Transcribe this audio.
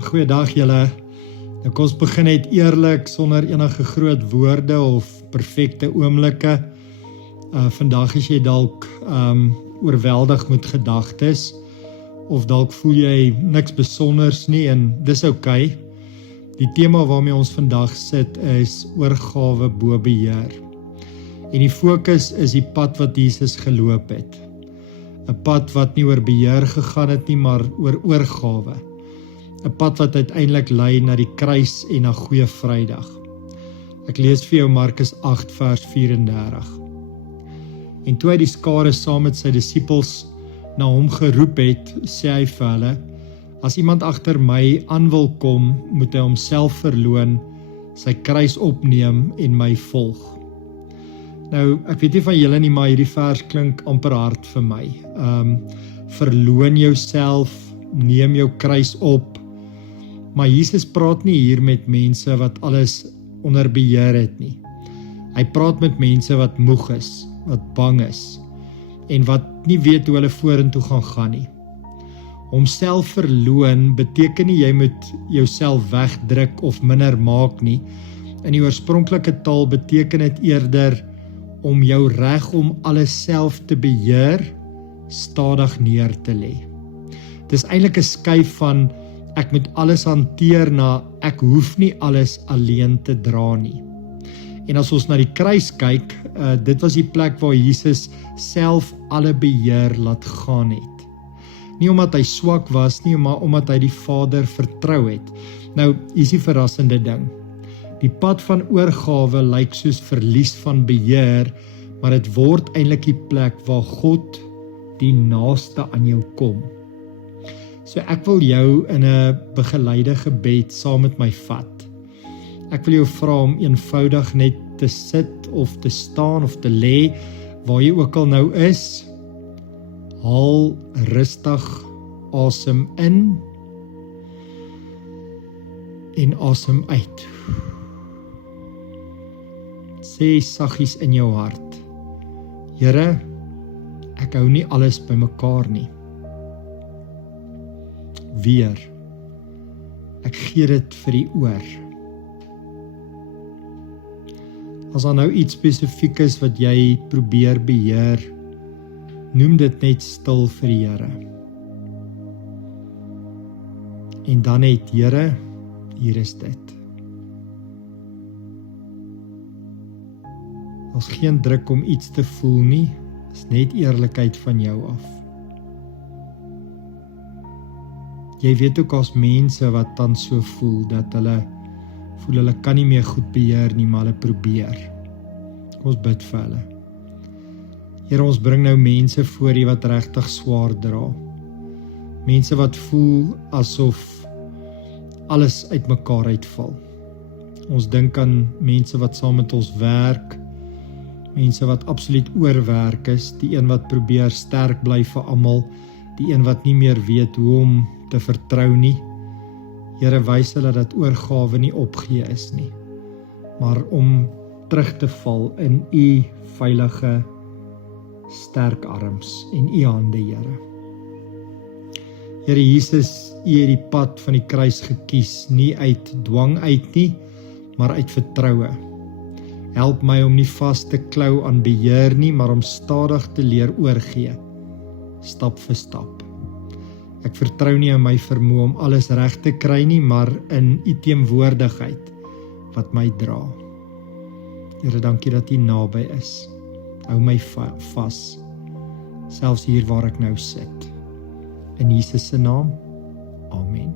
Goeiedag julle. Nou kom ons begin net eerlik, sonder enige groot woorde of perfekte oomblikke. Vandag is jy dalk oorweldig met gedagtes, of dalk voel jy niks besonders nie, en dis oukei. Die tema waarmee ons vandag sit is oorgawe bo beheer. En die fokus is die pad wat Jesus geloop het. 'n Pad wat nie oor beheer gegaan het nie, maar oor oorgawe. 'n Pad wat uiteindelik lei na die kruis en na Goeie Vrydag. Ek lees vir jou Markus 8 vers 34. En toe hy die skare saam met sy disippels na hom geroep het, sê hy vir hulle: as iemand agter my aan wil kom, moet hy homself verloon, sy kruis opneem en my volg. Nou, ek weet nie van julle nie, maar hierdie vers klink amper hard vir my. Verloon jouself, neem jou kruis op. Maar Jesus praat nie hier met mense wat alles onder beheer het nie. Hy praat met mense wat moeg is, wat bang is, en wat nie weet hoe hulle vorentoe gaan nie. Homself verloon beteken nie jy moet jouself wegdruk of minder maak nie. In die oorspronklike taal beteken dit eerder om jou reg om alles self te beheer stadig neer te lê. Dis eintlik 'n skuif van ek moet alles hanteer na ek hoef nie alles alleen te dra nie. En as ons na die kruis kyk, dit was die plek waar Jesus self alle beheer laat gaan het. Nie omdat hy swak was nie, maar omdat hy die Vader vertrou het. Nou, hier is die verrassende ding. Die pad van oorgawe lyk soos verlies van beheer, maar dit word eintlik die plek waar God die naaste aan jou kom. So ek wil jou in 'n begeleide gebed saam met my vat. Ek wil jou vra om eenvoudig net te sit of te staan of te lê, waar jy ook al nou is. Haal rustig asem in en asem uit. Sê saggies in jou hart: Here, ek hou nie alles bymekaar nie. Weer, ek gee dit vir die oor. As daar nou iets spesifiek is wat jy probeer beheer, noem dit net stil vir die Here. En dan net: Here, hier is dit. As geen druk om iets te voel nie, is net eerlikheid van jou af. Jy weet ook as mense wat dan so voel, dat hulle kan nie meer goed beheer nie, maar hulle probeer. Kom ons bid vir hulle. Here, ons bring nou mense voor U wat regtig swaar dra. Mense wat voel asof alles uitmekaar uitval. Ons dink aan mense wat saam met ons werk, mense wat absoluut oorwerk is, die een wat probeer sterk bly vir almal, die een wat nie meer weet hoe om te vertrou nie. Here, wys hulle dat oorgawe nie opgee is nie, maar om terug te val in U veilige, sterk arms en U hande, Here. Here Jesus, U het die pad van die kruis gekies, nie uit dwang uit nie, maar uit vertroue. Help my om nie vas te klou aan beheer nie, maar om stadig te leer oorgee, stap vir stap. Ek vertrou nie in my vermoë om alles reg te kry nie, maar in U teenwoordigheid wat my dra. Here, dankie dat U naby is. Hou my vas, selfs hier waar ek nou sit. In Jesus se naam, amen.